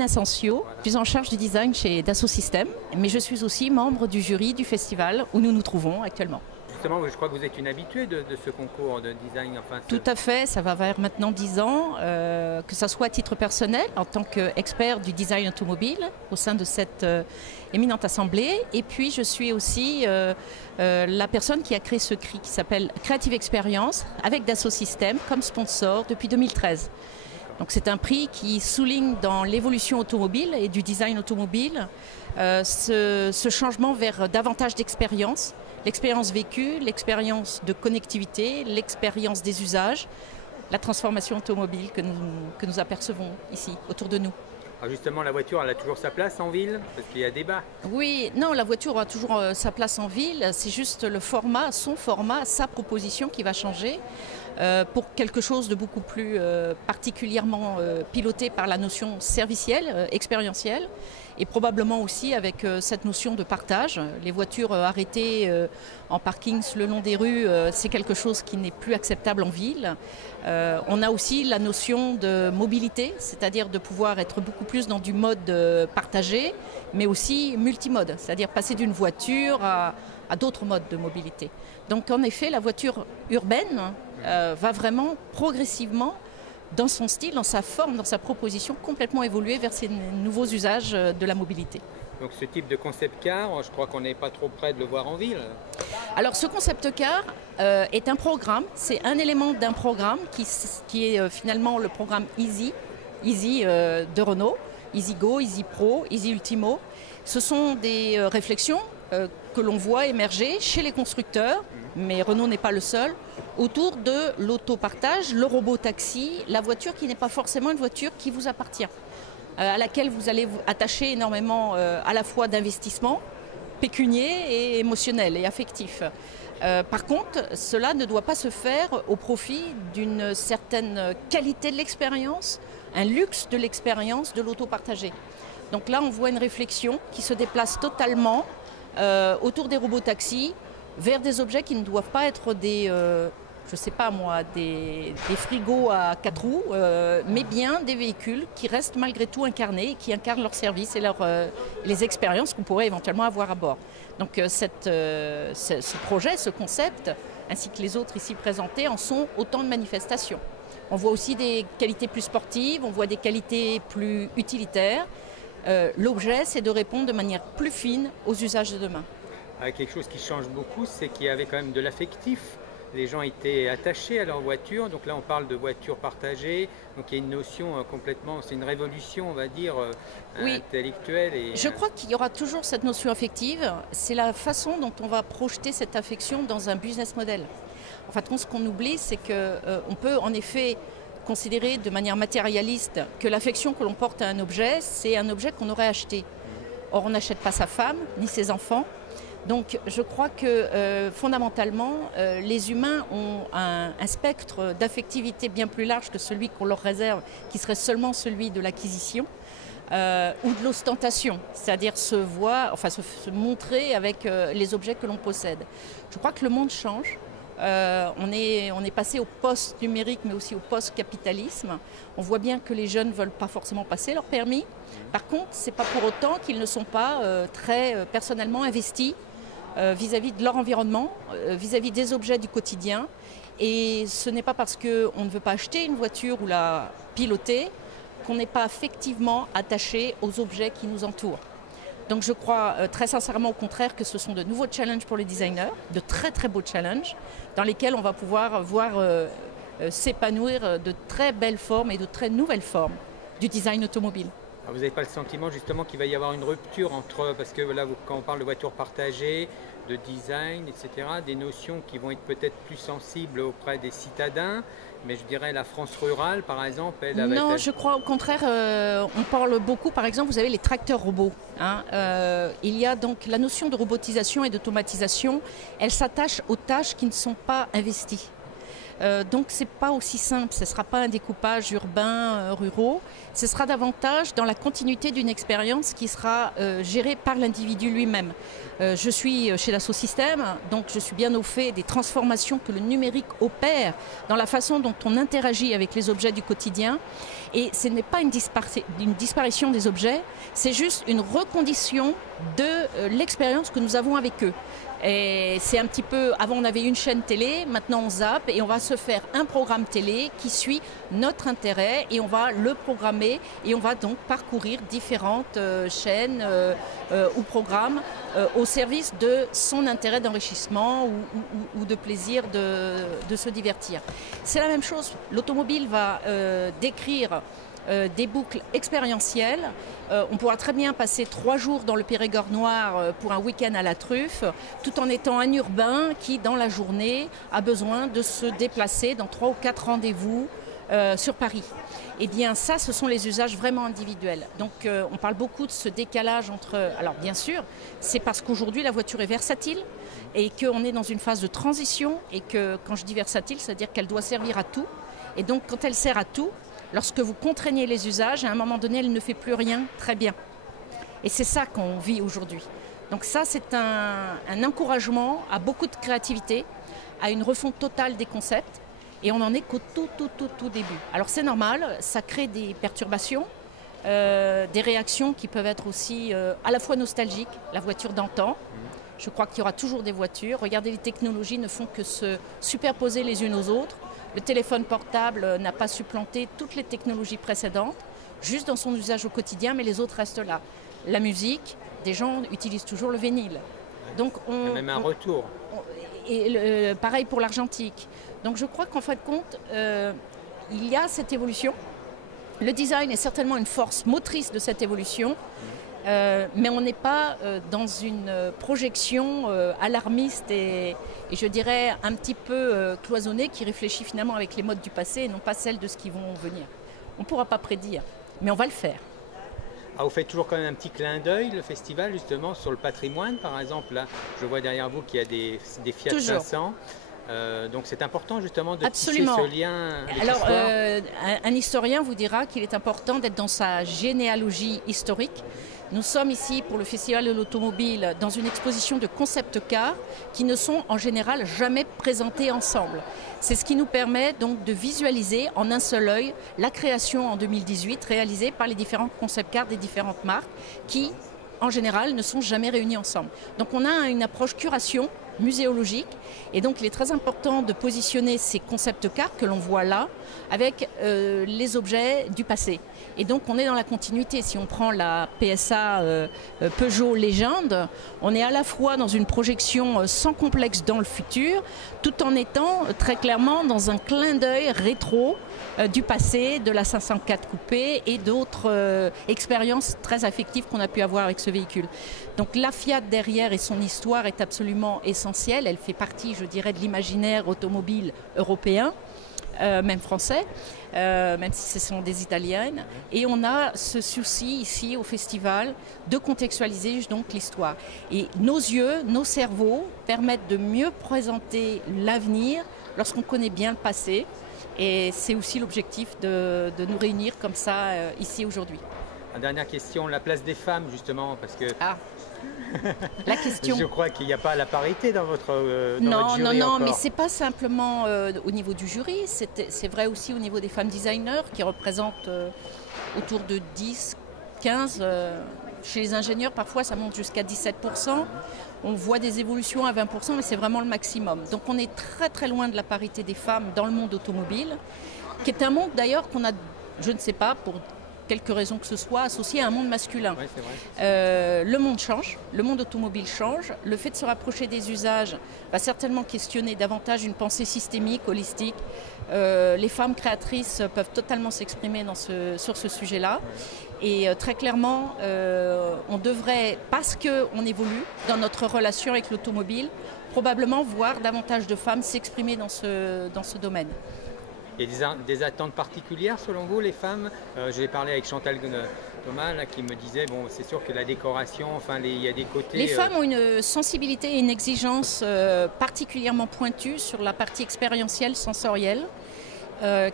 Anne Asensio, je suis en charge du design chez Dassault Systèmes, mais je suis aussi membre du jury du festival où nous nous trouvons actuellement. Justement, je crois que vous êtes une habituée de ce concours de design. Enfin, Tout à fait, ça va vers maintenant 10 ans, que ce soit à titre personnel, en tant qu'expert du design automobile au sein de cette éminente assemblée. Et puis je suis aussi la personne qui a créé ce prix qui s'appelle Creative Experience avec Dassault Systèmes comme sponsor depuis 2013. Donc c'est un prix qui souligne dans l'évolution automobile et du design automobile ce changement vers davantage d'expérience. L'expérience vécue, l'expérience de connectivité, l'expérience des usages, la transformation automobile que nous apercevons ici, autour de nous. Alors justement, la voiture, elle a toujours sa place en ville? Parce qu'il y a débat. Oui, non, la voiture a toujours sa place en ville. C'est juste le format, son format, sa proposition qui va changer pour quelque chose de beaucoup plus particulièrement piloté par la notion servicielle, expérientielle. Et probablement aussi avec cette notion de partage. Les voitures arrêtées en parking le long des rues, c'est quelque chose qui n'est plus acceptable en ville. On a aussi la notion de mobilité, c'est-à-dire de pouvoir être beaucoup plus dans du mode partagé, mais aussi multimode, c'est-à-dire passer d'une voiture à d'autres modes de mobilité. Donc en effet, la voiture urbaine va vraiment progressivement dans son style, dans sa forme, dans sa proposition, complètement évoluer vers ces nouveaux usages de la mobilité. Donc ce type de concept car, je crois qu'on n'est pas trop près de le voir en ville. Alors ce concept car est un programme, c'est un élément d'un programme qui est finalement le programme Easy de Renault, Easy Go, Easy Pro, Easy Ultimo. Ce sont des réflexions que l'on voit émerger chez les constructeurs, mais Renault n'est pas le seul, autour de l'autopartage, le robot-taxi, la voiture qui n'est pas forcément une voiture qui vous appartient, à laquelle vous allez vous attacher énormément à la fois d'investissement pécunier et émotionnel et affectif. Par contre, cela ne doit pas se faire au profit d'une certaine qualité de l'expérience, un luxe de l'expérience de l'autopartagé. Donc là, on voit une réflexion qui se déplace totalement autour des robots-taxis, vers des objets qui ne doivent pas être des, je sais pas moi, des frigos à 4 roues, mais bien des véhicules qui restent malgré tout incarnés et qui incarnent leur service et les expériences qu'on pourrait éventuellement avoir à bord. Donc ce projet, ce concept, ainsi que les autres ici présentés, en sont autant de manifestations. On voit aussi des qualités plus sportives, on voit des qualités plus utilitaires. L'objet, c'est de répondre de manière plus fine aux usages de demain. Quelque chose qui change beaucoup, c'est qu'il y avait quand même de l'affectif. Les gens étaient attachés à leur voiture, donc là on parle de voiture partagée, donc il y a une notion complètement, c'est une révolution on va dire oui. Intellectuelle. Je crois qu'il y aura toujours cette notion affective, c'est la façon dont on va projeter cette affection dans un business model. En fait, ce qu'on oublie, c'est qu'on peut en effet considérer de manière matérialiste que l'affection que l'on porte à un objet, c'est un objet qu'on aurait acheté. Or on n'achète pas sa femme, ni ses enfants. Donc je crois que fondamentalement, les humains ont un spectre d'affectivité bien plus large que celui qu'on leur réserve, qui serait seulement celui de l'acquisition ou de l'ostentation, c'est-à-dire se montrer avec les objets que l'on possède. Je crois que le monde change. On est passé au post-numérique mais aussi au post-capitalisme. On voit bien que les jeunes ne veulent pas forcément passer leur permis. Par contre, ce n'est pas pour autant qu'ils ne sont pas très personnellement investis vis-à-vis de leur environnement, vis-à-vis des objets du quotidien. Et ce n'est pas parce qu'on ne veut pas acheter une voiture ou la piloter qu'on n'est pas affectivement attaché aux objets qui nous entourent. Donc je crois très sincèrement au contraire que ce sont de nouveaux challenges pour les designers, de très très beaux challenges, dans lesquels on va pouvoir voir s'épanouir de très belles formes et de très nouvelles formes du design automobile. Alors vous n'avez pas le sentiment justement qu'il va y avoir une rupture entre, parce que là quand on parle de voitures partagées, de design, etc., des notions qui vont être peut-être plus sensibles auprès des citadins, mais je dirais la France rurale par exemple, elle va Non, être... je crois au contraire, on parle beaucoup, par exemple, vous avez les tracteurs robots. Il y a donc la notion de robotisation et d'automatisation, elle s'attache aux tâches qui ne sont pas investies. Donc ce n'est pas aussi simple, ce ne sera pas un découpage urbain, ruraux, ce sera davantage dans la continuité d'une expérience qui sera gérée par l'individu lui-même. Je suis chez Dassault Systèmes, donc je suis bien au fait des transformations que le numérique opère dans la façon dont on interagit avec les objets du quotidien. Et ce n'est pas une disparition des objets, c'est juste une recondition de l'expérience que nous avons avec eux. Et c'est un petit peu, avant on avait une chaîne télé, maintenant on zappe et on va se faire un programme télé qui suit notre intérêt et on va le programmer et on va donc parcourir différentes chaînes ou programmes au service de son intérêt d'enrichissement ou de plaisir de se divertir. C'est la même chose, l'automobile va décrire des boucles expérientielles. On pourra très bien passer 3 jours dans le Périgord noir pour un week-end à la truffe, tout en étant un urbain qui, dans la journée, a besoin de se déplacer dans 3 ou 4 rendez-vous sur Paris. Eh bien, ça, ce sont les usages vraiment individuels. Donc, on parle beaucoup de ce décalage entre... Alors, bien sûr, c'est parce qu'aujourd'hui, la voiture est versatile et qu'on est dans une phase de transition et que, quand je dis versatile, c'est-à-dire qu'elle doit servir à tout. Et donc, quand elle sert à tout, lorsque vous contraignez les usages, à un moment donné, elle ne fait plus rien très bien. Et c'est ça qu'on vit aujourd'hui. Donc ça, c'est un encouragement à beaucoup de créativité, à une refonte totale des concepts. Et on n'en est qu'au tout début. Alors c'est normal, ça crée des perturbations, des réactions qui peuvent être aussi à la fois nostalgiques, la voiture d'antan. Je crois qu'il y aura toujours des voitures. Regardez, les technologies ne font que se superposer les unes aux autres. Le téléphone portable n'a pas supplanté toutes les technologies précédentes, juste dans son usage au quotidien, mais les autres restent là. La musique, des gens utilisent toujours le vinyle. Donc il y a même un retour. Pareil pour l'argentique. Donc je crois qu'en fin de compte, il y a cette évolution. Le design est certainement une force motrice de cette évolution. Mais on n'est pas dans une projection alarmiste et je dirais un petit peu cloisonnée qui réfléchit finalement avec les modes du passé et non pas celles de ce qui vont venir. On ne pourra pas prédire, mais on va le faire. Ah, vous faites toujours quand même un petit clin d'œil, le festival, justement, sur le patrimoine, par exemple. Là, je vois derrière vous qu'il y a des Fiat 500. Donc c'est important justement de tisser ce lien avec l'histoire. Alors, un historien vous dira qu'il est important d'être dans sa généalogie historique. Nous sommes ici pour le Festival de l'Automobile dans une exposition de concept cars qui ne sont en général jamais présentés ensemble. C'est ce qui nous permet donc de visualiser en un seul œil la création en 2018 réalisée par les différents concept cars des différentes marques qui, en général, ne sont jamais réunis ensemble. Donc on a une approche curation muséologique et donc il est très important de positionner ces concept cars que l'on voit là avec les objets du passé. Et donc on est dans la continuité. Si on prend la PSA Peugeot Légende, on est à la fois dans une projection sans complexe dans le futur, tout en étant très clairement dans un clin d'œil rétro du passé, de la 504 coupé et d'autres expériences très affectives qu'on a pu avoir avec ce véhicule. Donc la Fiat derrière et son histoire est absolument essentielle. Elle fait partie, je dirais, de l'imaginaire automobile européen, même français, même si ce sont des Italiennes. Et on a ce souci ici au festival de contextualiser donc l'histoire. Et nos yeux, nos cerveaux permettent de mieux présenter l'avenir lorsqu'on connaît bien le passé. Et c'est aussi l'objectif de nous réunir comme ça ici aujourd'hui. Une dernière question, la place des femmes justement, parce que la question. Je crois qu'il n'y a pas la parité dans votre jury. Non, mais c'est pas simplement au niveau du jury, c'est vrai aussi au niveau des femmes designers qui représentent autour de 10, 15. Chez les ingénieurs, parfois, ça monte jusqu'à 17%. On voit des évolutions à 20%, mais c'est vraiment le maximum. Donc on est très très loin de la parité des femmes dans le monde automobile, qui est un monde d'ailleurs qu'on a, je ne sais pas, pour quelque raison que ce soit, associé à un monde masculin. Oui, c'est vrai. Le monde change, le monde automobile change. Le fait de se rapprocher des usages va certainement questionner davantage une pensée systémique, holistique. Les femmes créatrices peuvent totalement s'exprimer sur ce sujet-là. Et très clairement, on devrait, parce qu'on évolue dans notre relation avec l'automobile, probablement voir davantage de femmes s'exprimer dans ce domaine. Il y a des attentes particulières selon vous, les femmes? J'ai parlé avec Chantal Thomas là, qui me disait, bon, c'est sûr que la décoration, enfin, il y a des côtés... Les femmes ont une sensibilité et une exigence particulièrement pointue sur la partie expérientielle, sensorielle,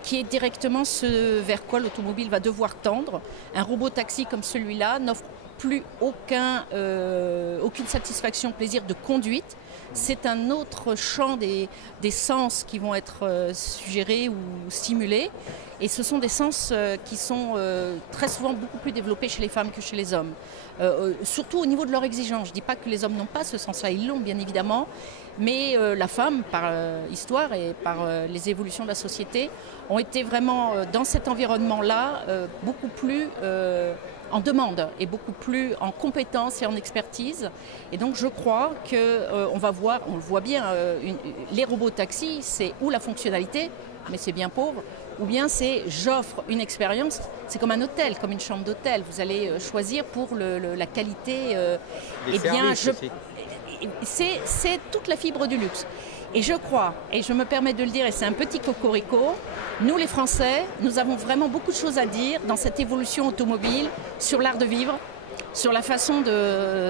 qui est directement ce vers quoi l'automobile va devoir tendre. Un robot taxi comme celui-là n'offre plus aucune satisfaction, plaisir de conduite. C'est un autre champ des sens qui vont être suggérés ou stimulés. Et ce sont des sens qui sont très souvent beaucoup plus développés chez les femmes que chez les hommes. Surtout au niveau de leur exigence. Je ne dis pas que les hommes n'ont pas ce sens-là, ils l'ont bien évidemment. Mais la femme, par histoire et par les évolutions de la société, ont été vraiment dans cet environnement-là beaucoup plus en demande et beaucoup plus en compétence et en expertise. Et donc je crois qu'on va voir, on le voit bien, les robots taxis, c'est ou la fonctionnalité, mais c'est bien pauvre, ou bien c'est j'offre une expérience, c'est comme un hôtel, comme une chambre d'hôtel. Vous allez choisir pour la qualité. Des services aussi. C'est toute la fibre du luxe. Et je crois, et je me permets de le dire, et c'est un petit cocorico, nous les Français, nous avons vraiment beaucoup de choses à dire dans cette évolution automobile, sur l'art de vivre, sur la façon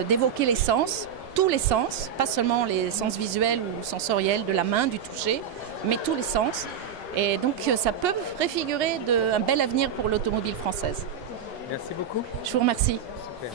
d'évoquer les sens, tous les sens, pas seulement les sens visuels ou sensoriels de la main, du toucher, mais tous les sens. Et donc ça peut préfigurer un bel avenir pour l'automobile française. Merci beaucoup. Je vous remercie. Super.